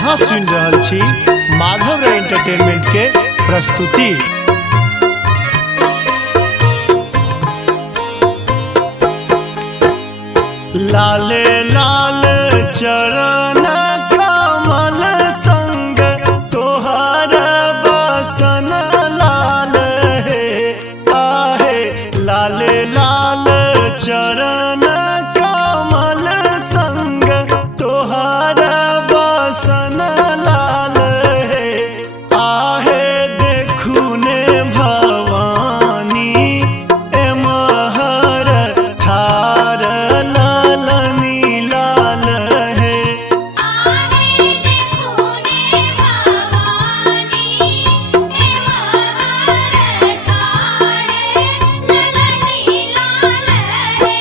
अहाँ सुन रहल छी माधव रे एंटरटेनमेंट के प्रस्तुति। लाले लाल चरण कमल संग तोहर बसन लाल हे आहे। लाले लाल चरण कमल संग तोहर बसन लाल हे आहे। देखू ने भवानी एमहर ठार लालनी लाल है। आहे देखो ने भवानी एमहर ठाड़ ललनी लाल है।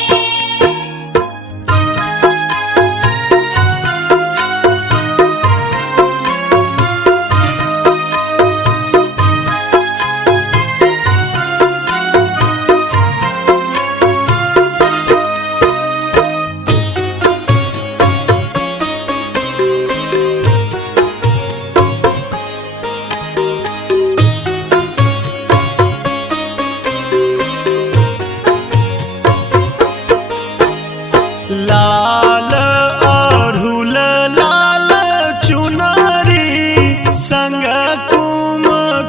लाल अड़हुल लाल चुनरी संग कुम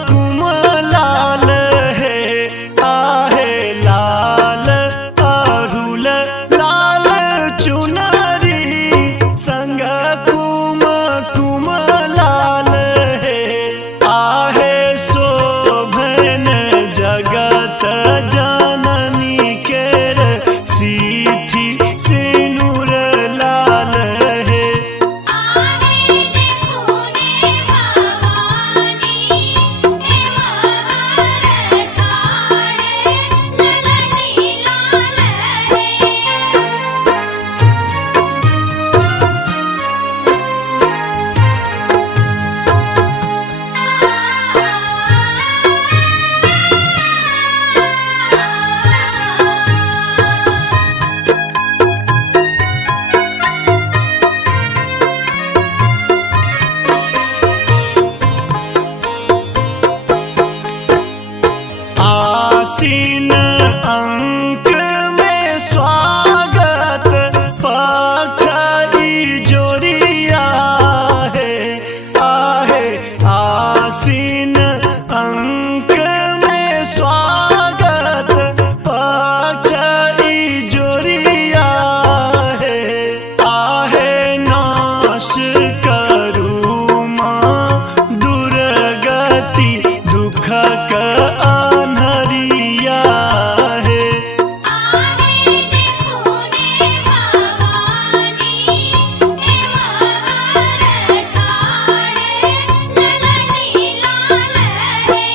कुम लाल है आहे। लाल अड़हुल लाल चुनरी संग कुम कुम लाल है आहे। शोभन जगत जननी केर सीथी सिनुर लाल है। आहे देखो ने भवानी एमहर ठाड़ ललनी लाल है। आसीन अंक में स्वागत पक्ष जोरिया है आहे। आसीन अंक में स्वागत पक्ष जोरिया है आहे। नाश करू माँ दुर्गति दुख का अनहरिया है। आहे देखो ने भवानी एमहर ठाड़ ललनी लाल है।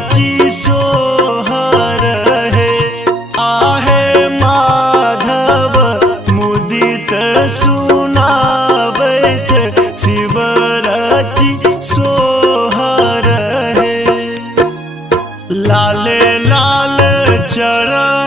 रची सोहर है। आहे माधव मुदित सुनावैत शिव रची सोहर है। लाले लाल चरण